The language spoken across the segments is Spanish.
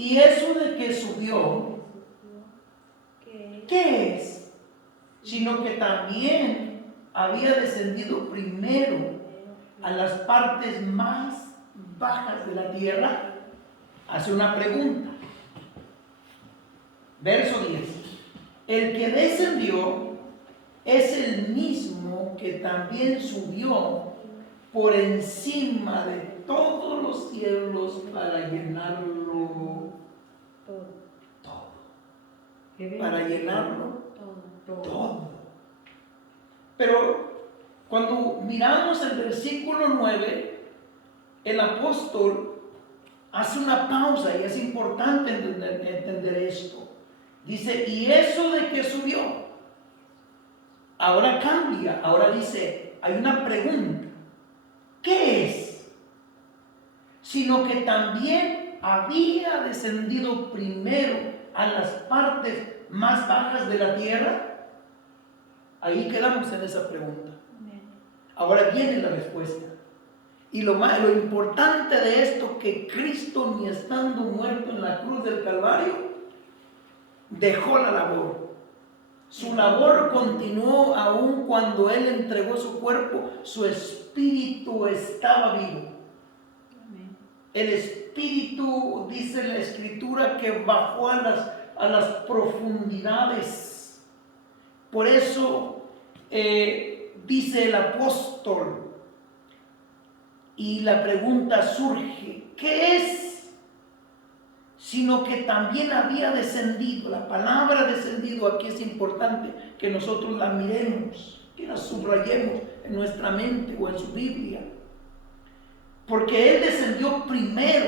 Y eso de que subió, ¿qué es? Sino que también había descendido primero a las partes más bajas de la tierra. Hace una pregunta. Verso 10. El que descendió es el mismo que también subió por encima de todos los cielos para llenarlo todo. Para llenarlo todo. Pero cuando miramos el versículo 9, el apóstol hace una pausa y es importante entender esto. Dice, y eso de que subió, ahora cambia, ahora dice, hay una pregunta, ¿qué es? Sino que también había descendido primero a las partes más bajas de la tierra. Ahí quedamos en esa pregunta. Ahora viene la respuesta. Y lo importante de esto, que Cristo, ni estando muerto en la cruz del Calvario, dejó la labor. Su labor continuó aún cuando Él entregó su cuerpo. Su espíritu estaba vivo. El espíritu, dice la Escritura, que bajó a las profundidades. Por eso dice el apóstol, y la pregunta surge, ¿qué es? Sino que también había descendido. La palabra descendido aquí es importante que nosotros la miremos, que la subrayemos en nuestra mente o en su Biblia. Porque Él descendió primero,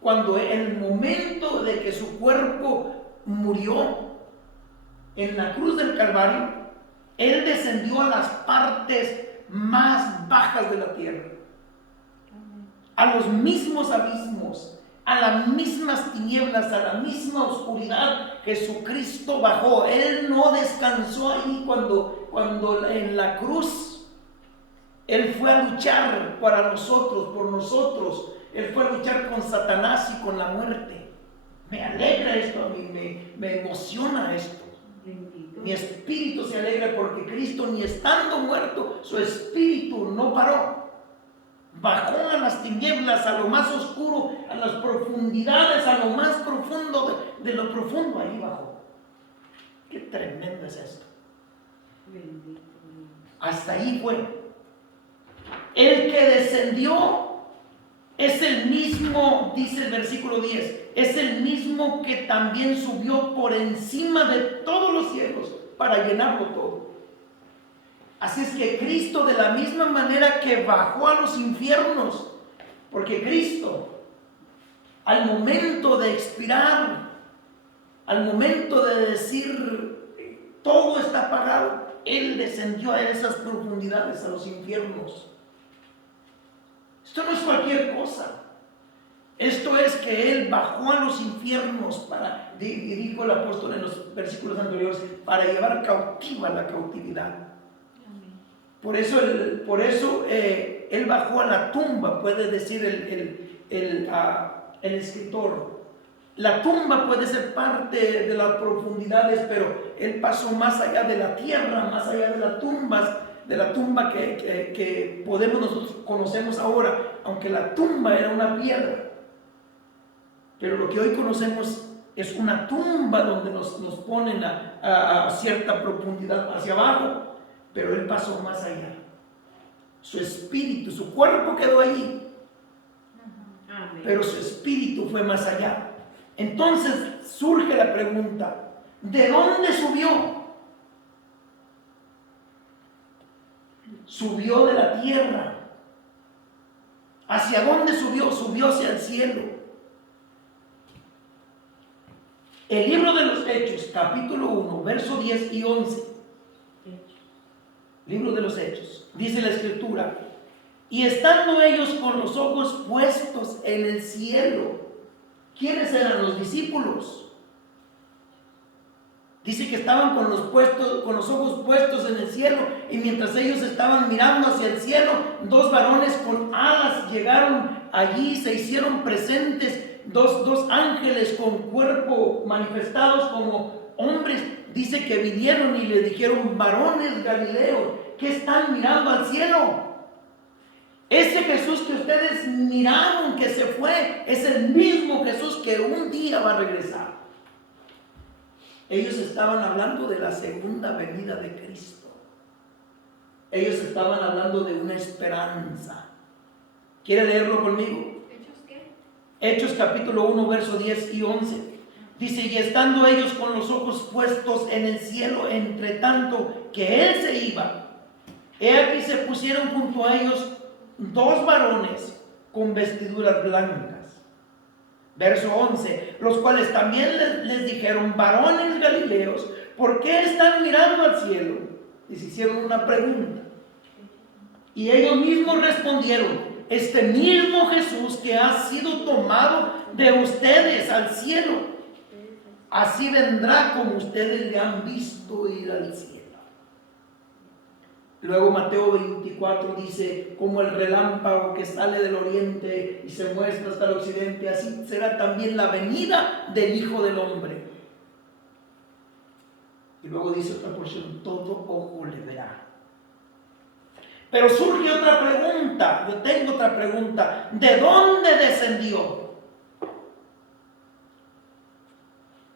cuando en el momento de que su cuerpo murió en la cruz del Calvario, Él descendió a las partes más bajas de la tierra, a los mismos abismos, a las mismas tinieblas, a la misma oscuridad. Jesucristo bajó. Él no descansó ahí cuando en la cruz Él fue a luchar para nosotros, por nosotros. Él fue a luchar con Satanás y con la muerte. Me alegra esto a mí, me emociona esto. Mi espíritu se alegra porque Cristo, ni estando muerto, su espíritu no paró. Bajó a las tinieblas, a lo más oscuro, a las profundidades, a lo más profundo de lo profundo. Ahí bajó. Qué tremendo es esto. Hasta ahí fue. El que descendió es el mismo, dice el versículo 10, es el mismo que también subió por encima de todos los cielos para llenarlo todo. Así es que Cristo, de la misma manera que bajó a los infiernos, porque Cristo, al momento de expirar, al momento de decir todo está pagado, Él descendió a esas profundidades, a los infiernos. Esto no es cualquier cosa. Esto es que Él bajó a los infiernos para, dijo el apóstol en los versículos anteriores, para llevar cautiva la cautividad. Por eso Él bajó a la tumba, puede decir el escritor. La tumba puede ser parte de las profundidades, pero Él pasó más allá de la tierra, más allá de las tumbas, de la tumba que nosotros conocemos ahora, aunque la tumba era una piedra. Pero lo que hoy conocemos es una tumba donde nos ponen a cierta profundidad hacia abajo. Pero Él pasó más allá. Su espíritu, su cuerpo quedó allí. Pero su espíritu fue más allá. Entonces surge la pregunta, ¿de dónde subió? Subió de la tierra. ¿Hacia dónde subió? Subió hacia el cielo. El libro de los Hechos, capítulo 1, versos 10 y 11. Libro de los Hechos, dice la Escritura, y estando ellos con los ojos puestos en el cielo. ¿Quiénes eran los discípulos? Dice que estaban con los ojos puestos en el cielo, y mientras ellos estaban mirando hacia el cielo, dos varones con alas llegaron allí, se hicieron presentes dos ángeles con cuerpo manifestados como hombres, dice que vinieron y le dijeron: varones Galileos, ¿qué están mirando al cielo? Ese Jesús que ustedes miraron que se fue es el mismo Jesús que un día va a regresar. Ellos estaban hablando de la segunda venida de Cristo. Ellos estaban hablando de una esperanza. ¿Quiere leerlo conmigo? ¿Hechos qué? Hechos capítulo 1, verso 10 y 11. Dice: y estando ellos con los ojos puestos en el cielo, entre tanto que él se iba, he aquí se pusieron junto a ellos dos varones con vestiduras blancas. Verso 11: los cuales también les dijeron: varones Galileos, ¿por qué están mirando al cielo? Les hicieron una pregunta. Y ellos mismos respondieron: este mismo Jesús que ha sido tomado de ustedes al cielo, así vendrá como ustedes le han visto ir al cielo. Luego Mateo 24 dice: como el relámpago que sale del oriente y se muestra hasta el occidente, así será también la venida del Hijo del Hombre. Y luego dice otra porción: todo ojo le verá. Pero surge otra pregunta, yo tengo otra pregunta: ¿de dónde descendió?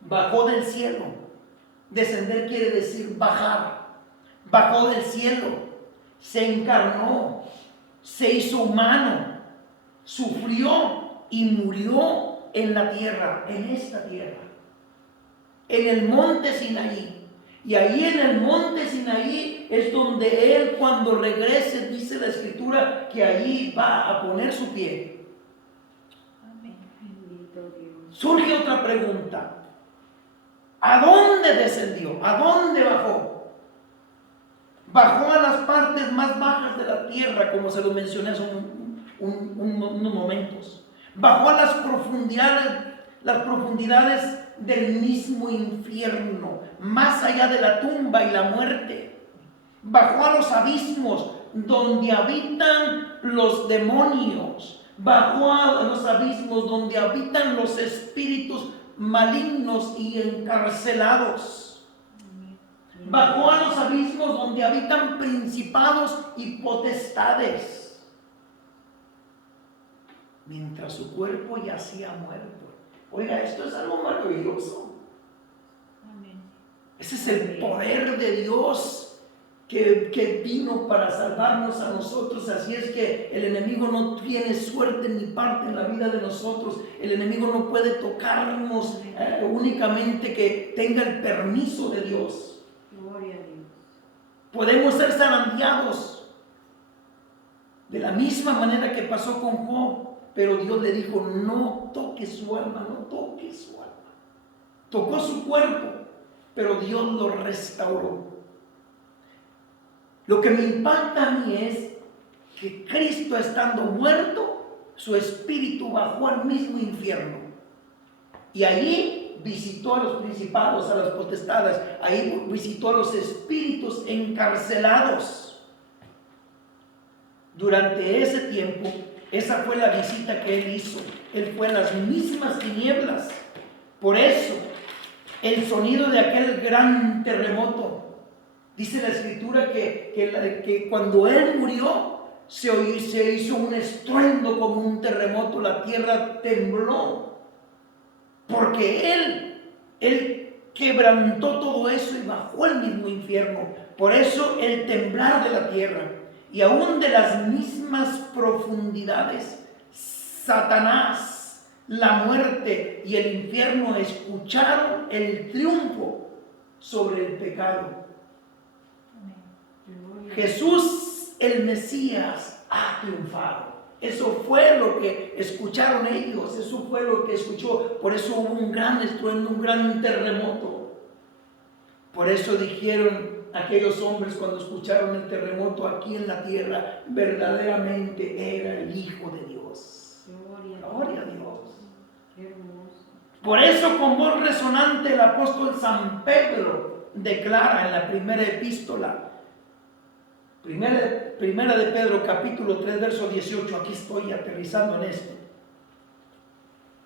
Bajó del cielo. Descender quiere decir bajar. Bajó del cielo, se encarnó, se hizo humano, sufrió y murió en la tierra, en esta tierra, en el monte Sinaí. Y ahí en el monte Sinaí es donde él, cuando regrese, dice la escritura que allí va a poner su pie. Amén. Bendito Dios. Surge otra pregunta: ¿a dónde descendió? ¿A dónde bajó? Bajó a las partes más bajas de la tierra, como se lo mencioné hace unos momentos. Bajó a las profundidades del mismo infierno, más allá de la tumba y la muerte. Bajó a los abismos donde habitan los demonios. Bajó a los abismos donde habitan los espíritus malignos y encarcelados. Bajó a los abismos donde habitan principados y potestades, mientras su cuerpo yacía muerto. Oiga, esto es algo maravilloso. Amén. Ese es el poder de Dios que vino para salvarnos a nosotros. Así es que el enemigo no tiene suerte ni parte en la vida de nosotros. El enemigo no puede tocarnos únicamente que tenga el permiso de Dios. Gloria a Dios. Podemos ser zarandeados de la misma manera que pasó con Job, pero Dios le dijo: no toque su alma, no toque su alma. Tocó su cuerpo, pero Dios lo restauró. Lo que me impacta a mí es que Cristo, estando muerto, su espíritu bajó al mismo infierno, y allí visitó a los principados, a las potestades, ahí visitó a los espíritus encarcelados. Durante ese tiempo, esa fue la visita que él hizo. Él fue en las mismas tinieblas. Por eso, el sonido de aquel gran terremoto, dice la escritura que cuando él murió, se hizo un estruendo como un terremoto, la tierra tembló. Porque él quebrantó todo eso y bajó al mismo infierno. Por eso el temblar de la tierra y aún de las mismas profundidades, Satanás, la muerte y el infierno escucharon el triunfo sobre el pecado. Amén. Jesús, el Mesías, ha triunfado. Eso fue lo que escucharon ellos, eso fue lo que escuchó. Por eso hubo un gran estruendo, un gran terremoto. Por eso dijeron aquellos hombres cuando escucharon el terremoto aquí en la tierra: verdaderamente era el Hijo de Dios. Gloria a Dios. Qué hermoso. Por eso, con voz resonante, el apóstol San Pedro declara en la primera epístola, Primera de Pedro, capítulo 3, verso 18. Aquí estoy aterrizando en esto.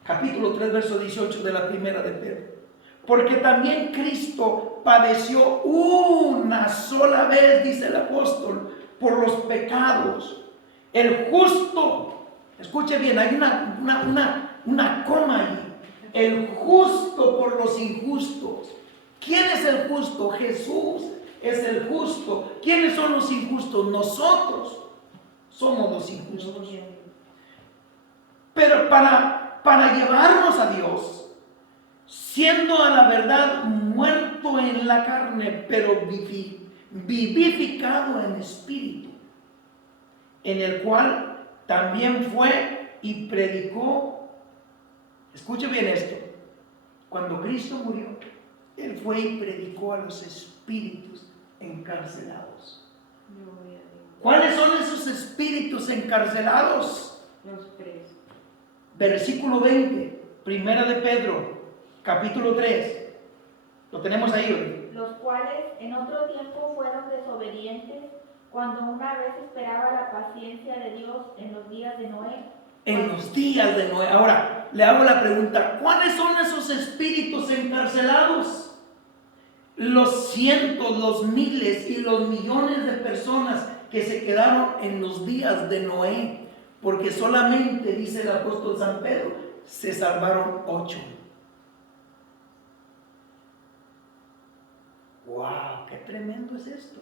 capítulo 3, verso 18 de la primera de Pedro. Porque también Cristo padeció una sola vez, dice el apóstol, por los pecados. El justo, escuche bien, hay una coma ahí. El justo por los injustos. ¿Quién es el justo? Jesús es el justo. ¿Quiénes son los injustos? Nosotros somos los injustos. Gloria a Dios. Pero para llevarnos a Dios, siendo a la verdad muerto en la carne, pero vivificado en espíritu, en el cual también fue y predicó. Escuche bien esto. Cuando Cristo murió, Él fue y predicó a los espíritus encarcelados. Gloria a Dios. ¿Cuáles son esos espíritus encarcelados? Los presos. Versículo 20, primera de Pedro, capítulo 3. Lo tenemos ahí hoy. Los cuales en otro tiempo fueron desobedientes, cuando una vez esperaba la paciencia de Dios en los días de Noé. En los días de Noé. Ahora, le hago la pregunta, ¿cuáles son esos espíritus encarcelados? Los cientos, los miles y los millones de personas que se quedaron en los días de Noé. Porque solamente, dice el apóstol San Pedro, se salvaron 8. ¡Wow! ¡Qué tremendo es esto!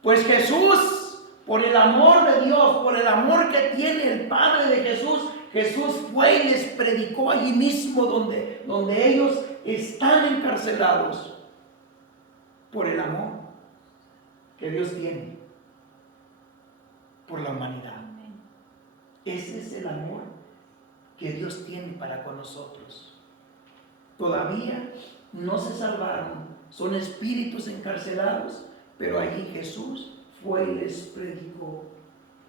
Pues Jesús, por el amor de Dios, por el amor que tiene el Padre de Jesús, Jesús fue y les predicó allí mismo donde ellos están encarcelados, por el amor que Dios tiene por la humanidad. Amén. Ese es el amor que Dios tiene para con nosotros. Todavía no se salvaron, son espíritus encarcelados, pero allí Jesús fue y les predicó.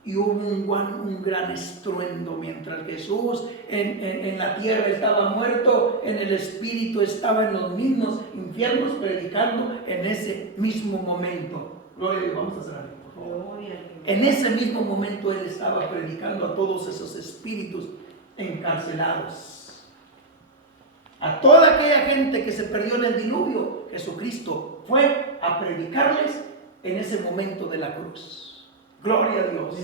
Y hubo un gran estruendo mientras Jesús en la tierra estaba muerto, en el espíritu estaba en los mismos infiernos predicando en ese mismo momento. Gloria a Dios, vamos a cerrar, por favor. Gloria a Dios. En ese mismo momento Él estaba predicando a todos esos espíritus encarcelados. A toda aquella gente que se perdió en el diluvio, Jesucristo fue a predicarles en ese momento de la cruz. Gloria a Dios.